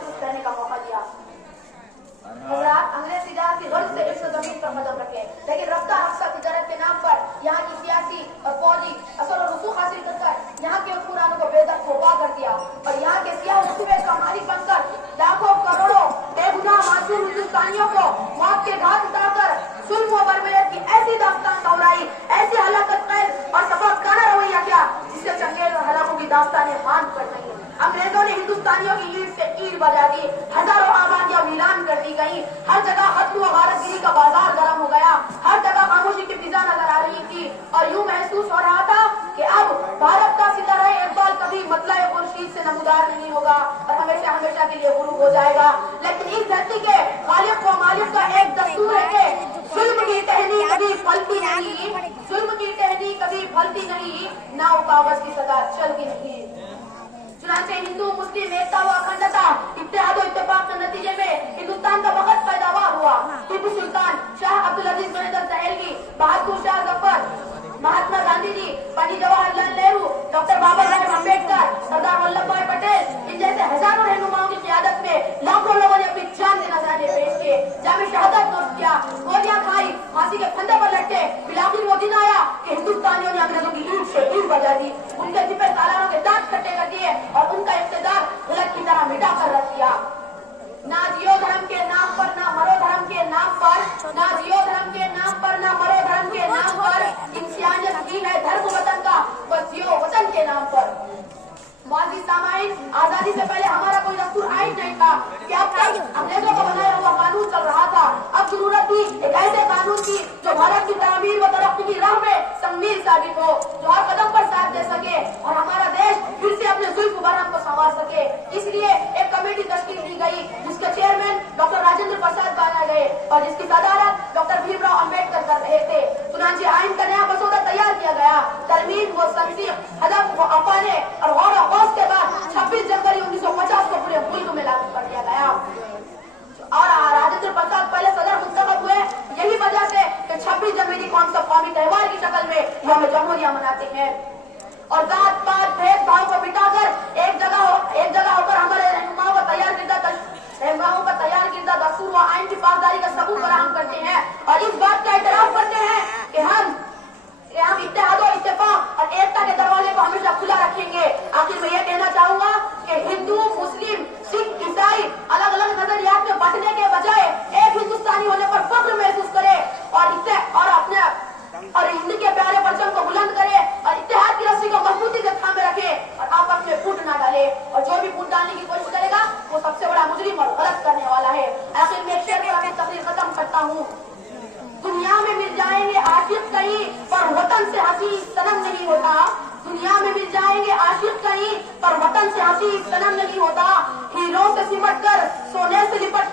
दुरुस्त रहने का मौका दिया। हज़रात अंग्रेज तिजारत की गर्ज से इश्क ज़मीन पर कदम रखे, लेकिन रफ्ता रफ्ता तिजारत के नाम पर यहाँ की सियासी और फौजी असर और रसूख हासिल कर यहाँ के हुक्मरानों को बेदर खोबा कर दिया और यहाँ के सियाह हुकूमत का मालिक बनकर लाखों करोड़ों बेगुनाह मासूम हिंदुस्तानियों को मौत के घाट उतारकर जुल्म व बर्बरियत की ऐसी दास्तान दोहराई, ऐसी हलाकत कैद और सबकाना रवैया किया जिससे चंगेज और हलाकों की दास्तानें मान कर गई। अंग्रेजों ने हिंदुस्तानियों की ईद से ईद बजा दी, हजारों आबादियां वीरान कर दी गई, हर जगह हत्या व गारतगिरी का बाजार गर्म हो गया, हर जगह खामोशी की फिजा नजर आ रही थी और यूं महसूस हो रहा था कि अब भारत का सितारा इकबाल कभी मतला खुर्शीद से नमूदार नहीं होगा और हमेशा हमेशा के लिए गुरूब हो जाएगा। लेकिन इस धरती के खालिक व मालिक का एक दस्तूर है कि जुल्म की टहनी कभी फलती नहीं, जुल्म की टहनी कभी फलती नहीं, नाव कागज की सदा चलती नहीं। चुनांचे हिंदू मुस्लिम एकता व अखंडता इत्तेहाद व इत्तेफाक के नतीजे में हिंदुस्तान का वक्त पैदावार हुआ। टीपू सुल्तान, शाह अब्दुल अजीज मेहदर सहेलवी, बहादुर शाह जफर, महात्मा गांधी जी, पंडित जवाहरलाल नेहरू, डॉक्टर बाबा साहेब अम्बेडकर, सरदार वल्लभ भाई पटेल, इन जैसे हजारों रहनुमाओं की क़ियादत में लाखों लोगों ने अपनी जान के नजराने पेश किए, जामे शहादत नोश किया, गोलियां खाई, फांसी के फंदे पर लटके। फिर आखिर वो दिन आया कि हिंदुस्तानियों ने अंग्रेजों की ईद से ईद बजा दी, उनके सिपह सालारों के दांत खट्टे कर दिए और उनका इक़्तिदार धुलक की तरह मिटा कर रख दिया। ना जियो धर्म के नाम पर, ना मरो धर्म के नाम पर, ना जियो धर्म के नाम पर, ना मरो धर्म के नाम पर, इंसानियत की है धर्म वतन का, बस जियो वतन के नाम पर। मौजूद सामाइन, आजादी से पहले हमारा कोई दस्तूर आइन नहीं था कि अब तक अंग्रेजों का बनाया हुआ कानून चल रहा था। अब जरूरत थी एक ऐसे कानून की जो भारत की तामीर व तरक्की की राह में संगमील साबित हो, जो हर कदम पर साथ दे सके और हमारा देश फिर से अपने जुल्फ बरहम को संवार सके। इसलिए एक कमेटी तश्कील दी गई जिसके चेयरमैन डॉक्टर राजेंद्र प्रसाद बनाए गए और जिसकी सदारत डॉक्टर भीमराव अम्बेडकर कर रहे थे। चुनांचे आइन का नया मसौदा तैयार किया गया। तरमीम व तनसीख, हदफ व अफवाने और गौर व के बाद 26 जनवरी 1950 को पूरे मुल्क में लागू कर दिया गया और राजेंद्र प्रसाद पहले सदर मुंतखब हुए यही वजह से कि 26 जनवरी को हम सब कौमी त्योहार की शक्ल में यौम जमहूरिया मनाते हैं और जात पात भेदभाव को मिटाकर एक जगह होकर हमारे रहनुमाओं का तैयार किरदा दस्तूर व आइन की पासदारी का सबूत फराहम करते हैं और इस बात का एतराफ करते हैं कि हम इत्तेहाद और इत्तेफाक और एकता के दरवाजे को हमेशा खुला रखेंगे। आखिर मैं ये कहना चाहूंगा कि हिंदू, मुस्लिम, सिख, ईसाई अलग अलग नजरियात में बंटने के बजाय एक हिंदुस्तानी होने पर फख्र महसूस करे और हिंद के प्यारे परचम को बुलंद करे और इत्तेहाद की रस्सी को मजबूती से थामे रखे और आपस में फूट ना डाले और जो भी फूट डालने की कोशिश करेगा वो सबसे बड़ा मुजरिम और गलत करने वाला है। आखिर में एक शेर पर अपनी तकरीर खत्म करता हूँ। दुनिया में मिल जाएंगे आशिक कहीं पर वतन से हंसी सनम नहीं होता, दुनिया में मिल जाएंगे आशिक कहीं पर वतन से हंसी सनम नहीं होता। हीरों से सिमट कर, सोने से लिपट